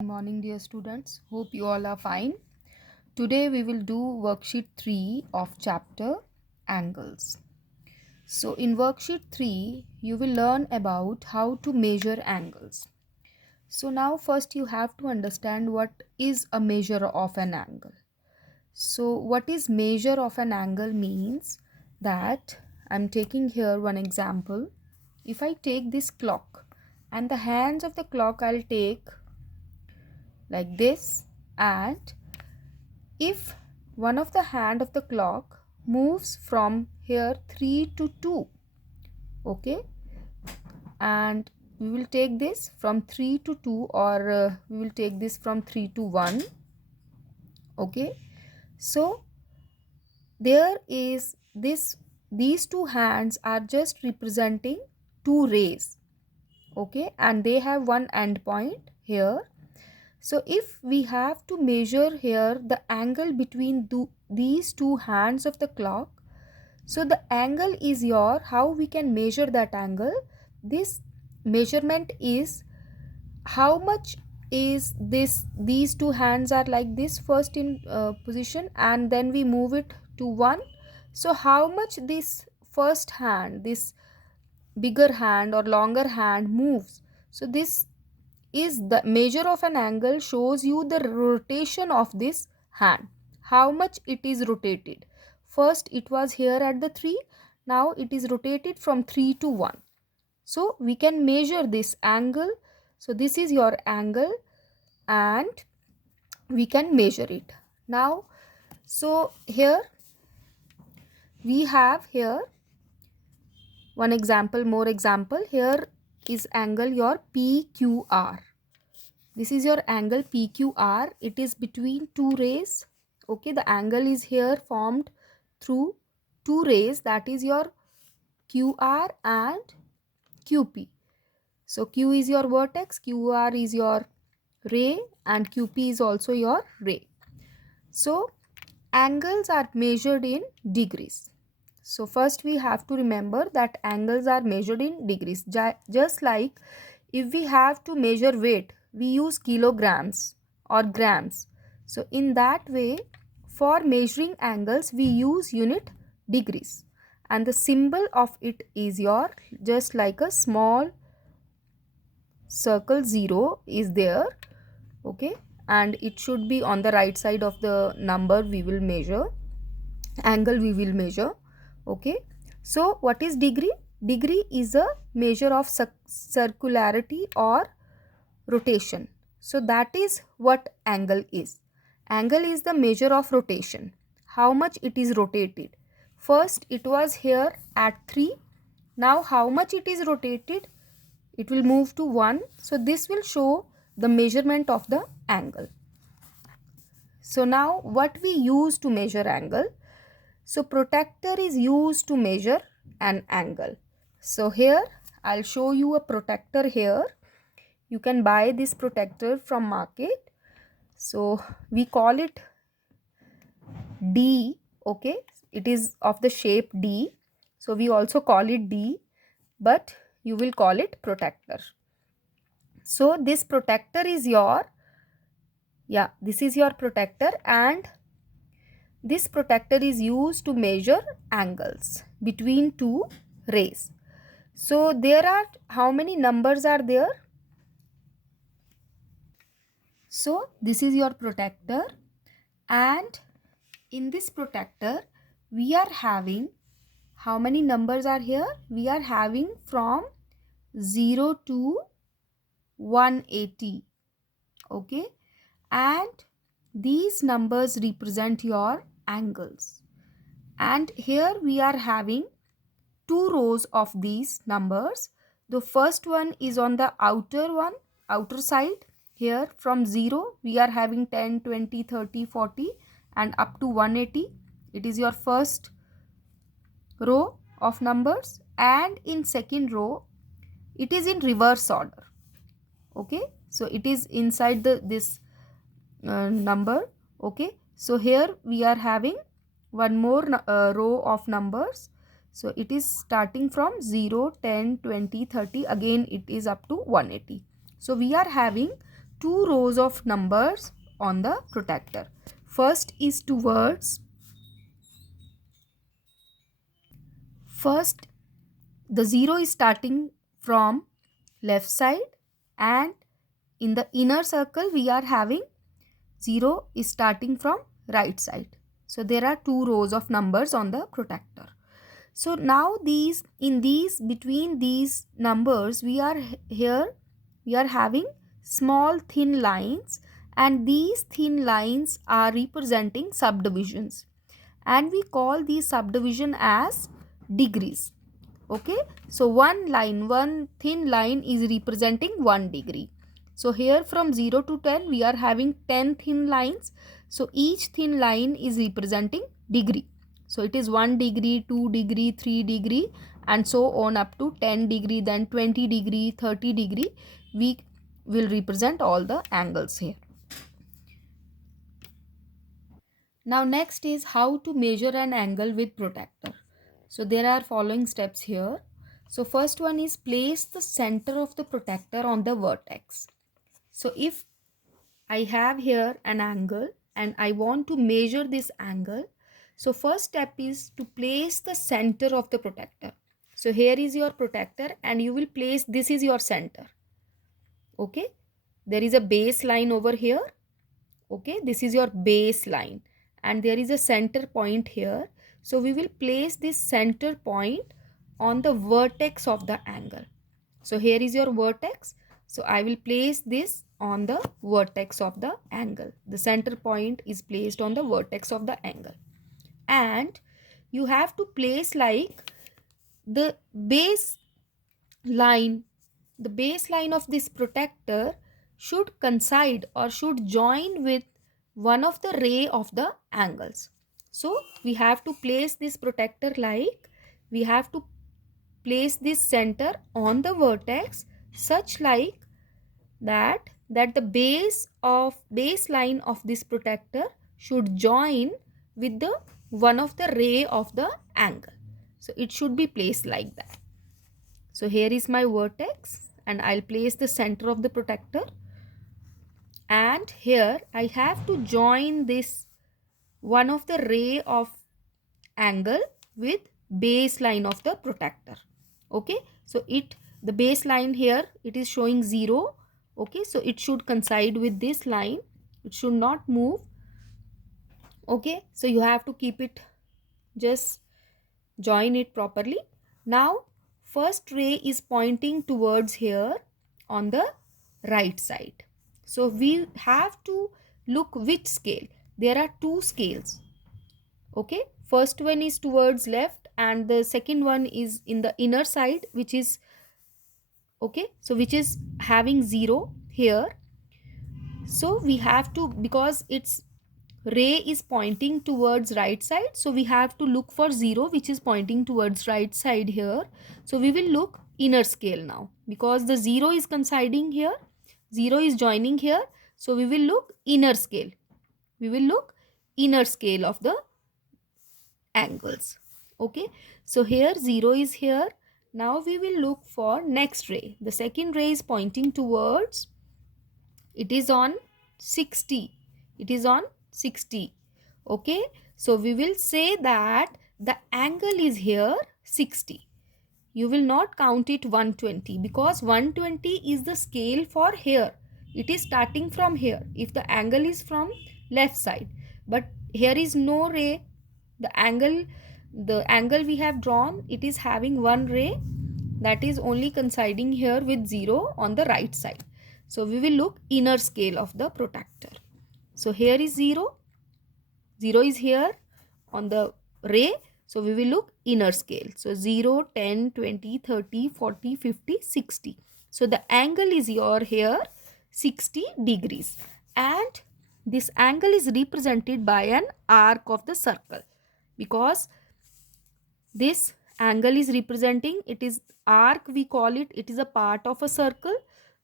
Good morning, dear students. Hope you all are fine. Today we will do worksheet 3 of chapter angles. So in worksheet 3, you will learn about how to measure angles. So now first you have to understand what is a measure of an angle. So what is measure of an angle means that I'm taking here one example. If I take this clock and the hands of the clock I'll take like this, and if one of the hand of the clock moves from here 3 to 2, okay, and we will take this from 3 to 2, or we will take this from 3 to 1, okay. So there is these two hands are just representing two rays, okay, and they have one end point here. So if we have to measure here the angle between these two hands of the clock, so the angle is how we can measure that angle. This measurement is how much is these two hands are like this first in position, and then we move it to 1. So how much this first hand, this bigger hand or longer hand moves. So this is the measure of an angle, shows you the rotation of this hand, how much it is rotated. First it was here at the 3, now it is rotated from 3 to 1. So we can measure this angle. So this is your angle and we can measure it. Now so here we have here one example, more example. Here is angle your PQR. This is your angle PQR. It is between two rays. Okay, the angle is here formed through two rays, that is your QR and QP. So Q is your vertex, QR is your ray, and QP is also your ray. So angles are measured in degrees. So first we have to remember that angles are measured in degrees. Just like if we have to measure weight, we use kilograms or grams. So in that way, for measuring angles, we use unit degrees. And the symbol of it is your, just like a small circle 0 is there, okay, and it should be on the right side of the number we will measure, angle we will measure, okay. So what is degree? Degree is a measure of circularity or rotation. So that is what angle is. Angle is the measure of rotation, how much it is rotated. First it was here at 3, now how much it is rotated, it will move to 1. So this will show the measurement of the angle. So now what we use to measure angle? So protractor is used to measure an angle. So here I'll show you a protractor here. You can buy this protractor from market. So we call it D, okay. It is of the shape D. So we also call it D, but you will call it protractor. So this protractor is your, this is your protractor, and this protractor is used to measure angles between two rays. So there are, how many numbers are there? So this is your protractor, and in this protractor we are having, how many numbers are here? We are having from 0 to 180, okay, and these numbers represent your angles. And here we are having two rows of these numbers. The first one is on the outer side. Here from 0 we are having 10, 20, 30, 40 and up to 180. It is your first row of numbers, and in second row it is in reverse order, okay. So it is inside this number, okay. So here we are having one more row of numbers. So it is starting from 0, 10, 20, 30, again it is up to 180. So we are having two rows of numbers on the protractor. First is towards, first the 0 is starting from left side, and in the inner circle we are having 0 is starting from right side. So there are two rows of numbers on the protractor. So now between these numbers we are having small thin lines, and these thin lines are representing subdivisions, and we call these subdivision as degrees. Okay, so one thin line is representing 1 degree. So here from 0 to 10 we are having 10 thin lines. So each thin line is representing degree. So it is 1 degree, 2 degree, 3 degree, and so on up to 10 degree, then 20 degree, 30 degree. We will represent all the angles here. Now next is how to measure an angle with protractor. So there are following steps here. So first one is place the center of the protractor on the vertex. So if I have here an angle and I want to measure this angle, so first step is to place the center of the protractor. So here is your protractor and you will place, this is your center. Okay, there is a baseline over here. Okay, this is your baseline and there is a center point here. So we will place this center point on the vertex of the angle. So here is your vertex. So I will place this on the vertex of the angle. The center point is placed on the vertex of the angle. And you have to place like the baseline of this protractor should coincide or should join with one of the ray of the angles. So we have to place this protractor like, we have to place this center on the vertex such like that the baseline of this protractor should join with the one of the ray of the angle. So it should be placed like that. So here is my vertex and I'll place the center of the protractor, and here I have to join this one of the ray of angle with baseline of the protractor. Okay, so the baseline here, it is showing 0. Okay, so it should coincide with this line, it should not move. Okay, so you have to keep it, just join it properly. Now first ray is pointing towards here on the right side. So we have to look which scale. There are two scales. Okay, first one is towards left and the second one is in the inner side, which is okay, so which is having 0 here. So we have to, because its ray is pointing towards right side, so we have to look for 0 which is pointing towards right side here. So we will look inner scale now, because the 0 is coinciding here, 0 is joining here. So we will look inner scale. We will look inner scale of the angles. Okay, so here 0 is here. Now we will look for next ray. The second ray is pointing towards, it is on 60. It is on 60. Okay, so we will say that the angle is here 60. You will not count it 120, because 120 is the scale for here. It is starting from here if the angle is from left side, but here is no ray. The angle we have drawn, it is having one ray, that is only coinciding here with 0 on the right side. So we will look inner scale of the protractor. So here is 0. 0 is here on the ray. So we will look inner scale. So 0, 10, 20, 30, 40, 50, 60. So the angle is here 60 degrees. And this angle is represented by an arc of the circle, because this angle is representing, it is arc, we call it, it is a part of a circle.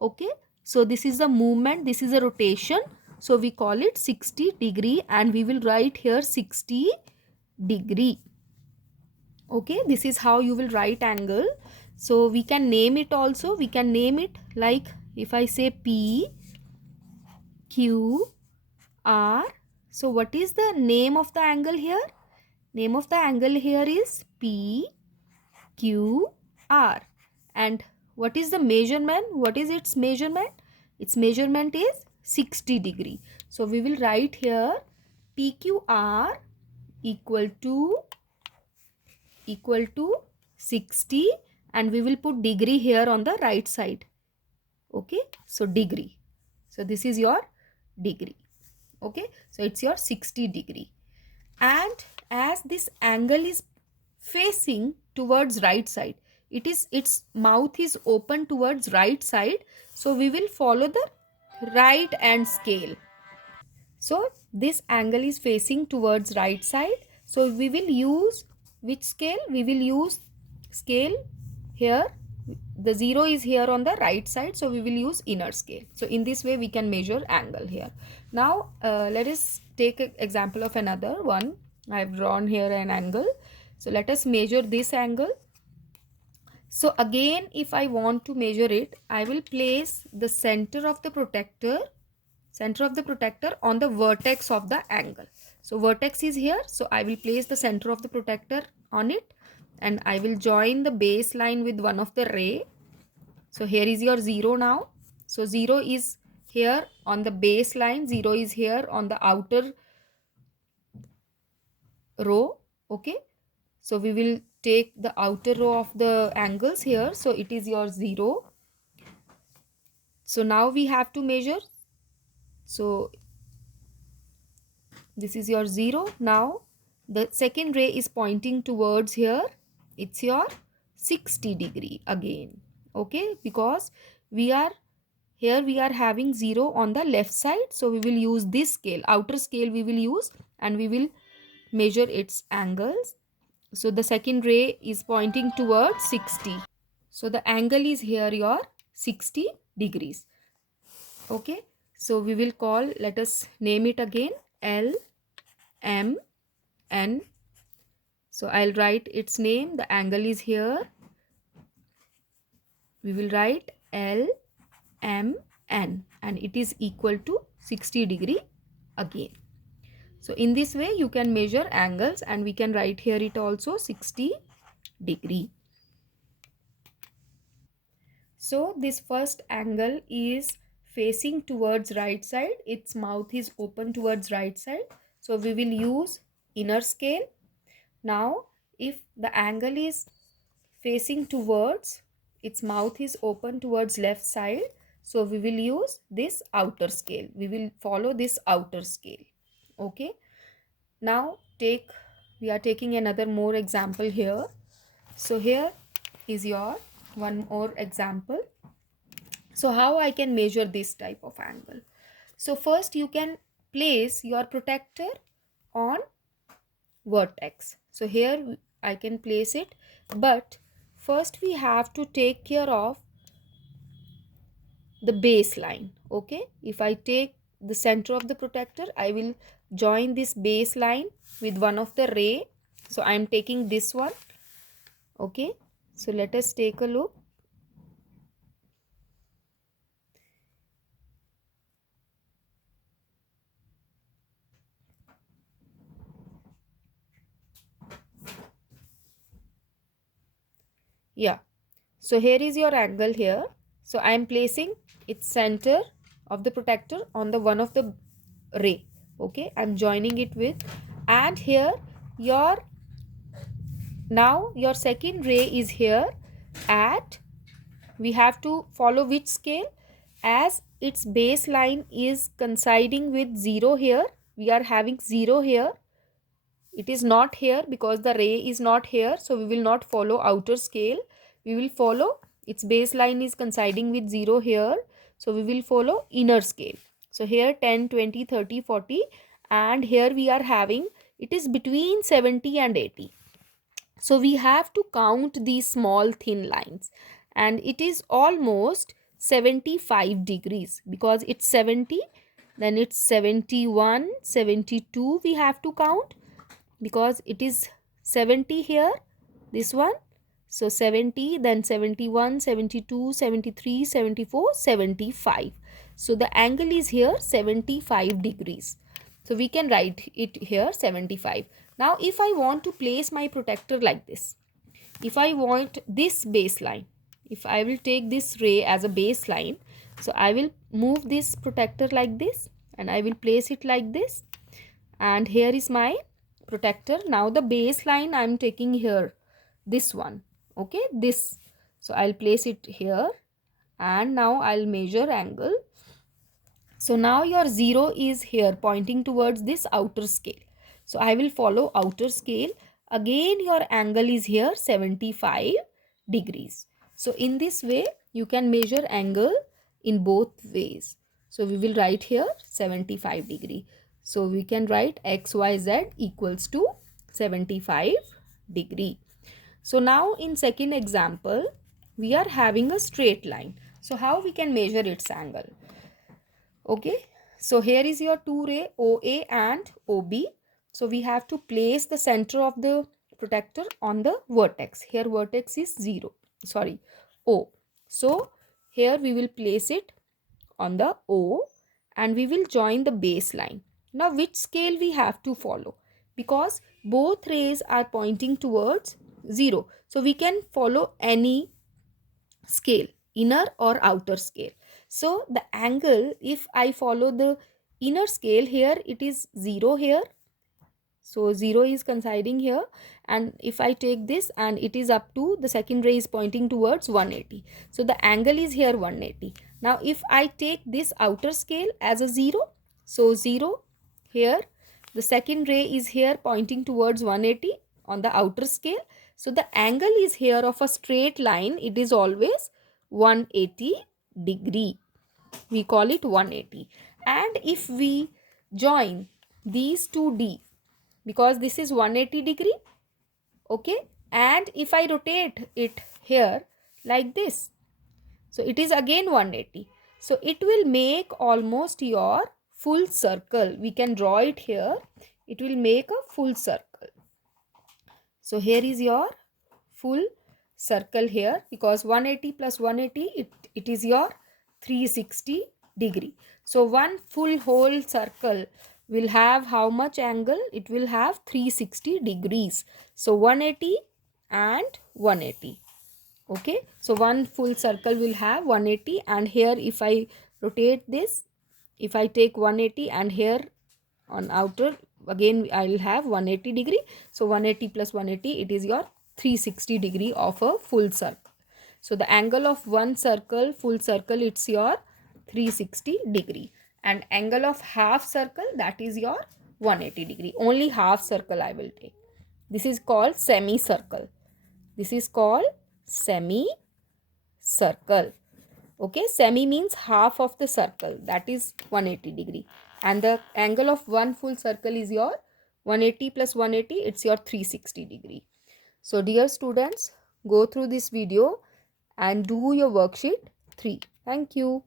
Okay, so this is a movement, this is a rotation, so we call it 60 degree, and we will write here 60 degree. Okay, this is how you will write angle. So we can name it also. We can name it like, if I say P, Q, R. So what is the name of the angle here? Name of the angle here is P, Q, R. And what is the measurement? What is its measurement? Its measurement is 60 degree. So we will write here PQR equal to 60, and we will put degree here on the right side. Okay, so degree. So this is your degree. Okay, so it's your 60 degree. And as this angle is facing towards right side, its mouth is open towards right side, so we will follow the right hand scale. So this angle is facing towards right side, so we will use which scale? We will use scale here. The 0 is here on the right side, so we will use inner scale. So in this way we can measure angle here. Now let us take an example of another one. I have drawn here an angle. So let us measure this angle. So again, if I want to measure it, I will place the center of the protector on the vertex of the angle. So vertex is here, so I will place the center of the protector on it, and I will join the baseline with one of the ray. So here is your 0 now. So 0 is here on the baseline, 0 is here on the outer row. Okay, so we will take the outer row of the angles here. So it is your 0. So now we have to measure. So this is your 0. Now the second ray is pointing towards here. It's your 60 degree again. Okay, because we are having 0 on the left side, so we will use this scale, outer scale we will use, and we will measure its angles. So the second ray is pointing towards 60. So the angle is here your 60 degrees. Okay, so we will call, let us name it again, L, M, N. So I'll write its name. The angle is here. We will write L, M, N, and it is equal to 60 degree again. So in this way you can measure angles, and we can write here it also 60 degree. So this first angle is facing towards right side. Its mouth is open towards right side. So we will use inner scale. Now if the angle is facing towards, its mouth is open towards left side, so we will use this outer scale. We will follow this outer scale. Okay, now we are taking another more example here. So here is your one more example. So how I can measure this type of angle? So first you can place your protector on vertex. So here I can place it, but first we have to take care of the baseline. Okay, if I take the center of the protector, I will join this baseline with one of the ray. So I am taking this one. Okay, so let us take a look. Yeah, so here is your angle here. So I am placing its center of the protector on the one of the ray. Okay, I'm joining it with, and here your now your second ray is here at, we have to follow which scale? As its baseline is coinciding with 0 here, we are having 0 here. It is not here because the ray is not here, so we will not follow outer scale. We will follow, its baseline is coinciding with 0 here, so we will follow inner scale. So here 10, 20, 30, 40, and here we are having, it is between 70 and 80. So we have to count these small thin lines, and it is almost 75 degrees because it's 70, then it's 71, 72 we have to count because it is 70 here, this one. So 70, then 71, 72, 73, 74, 75. So the angle is here 75 degrees. So we can write it here 75. Now if I want to place my protector like this, if I want this baseline, if I will take this ray as a baseline, so I will move this protector like this and I will place it like this, and here is my protector. Now the baseline I am taking here, this one, okay, this. So I'll place it here and now I'll measure angle. So now your 0 is here pointing towards this outer scale. So I will follow outer scale. Again your angle is here 75 degrees. So in this way you can measure angle in both ways. So we will write here 75 degree. So we can write XYZ equals to 75 degree. So now in second example we are having a straight line. So how we can measure its angle? Okay, so here is your two ray OA and OB. So we have to place the center of the protector on the vertex. Here vertex is 0, sorry, O. So here we will place it on the O and we will join the baseline. Now which scale we have to follow? Because both rays are pointing towards 0. So we can follow any scale, inner or outer scale. So the angle, if I follow the inner scale, here it is 0 here. So 0 is coinciding here, and if I take this and it is up to the second ray is pointing towards 180. So the angle is here 180. Now if I take this outer scale as a 0, so 0 here, the second ray is here pointing towards 180 on the outer scale. So the angle is here of a straight line, it is always 180 degree. We call it 180. And if we join these two D, because this is 180 degree, okay, and if I rotate it here like this, so it is again 180. So it will make almost your full circle. We can draw it here. It will make a full circle. So here is your full circle here, because 180 plus 180, it is your 360 degree. So one full whole circle will have how much angle? It will have 360 degrees. So 180 and 180. Okay, so one full circle will have 180, and here if I rotate this, if I take 180 and here on outer again I will have 180 degree. So 180 plus 180, it is your 360 degree of a full circle. So the angle of one circle, full circle, it's your 360 degree, and angle of half circle, that is your 180 degree. Only half circle I will take. This is called semicircle. This is called semicircle. Okay, semi means half of the circle, that is 180 degree, and the angle of one full circle is your 180 plus 180, it's your 360 degree. So dear students, go through this video and do your worksheet 3. Thank you.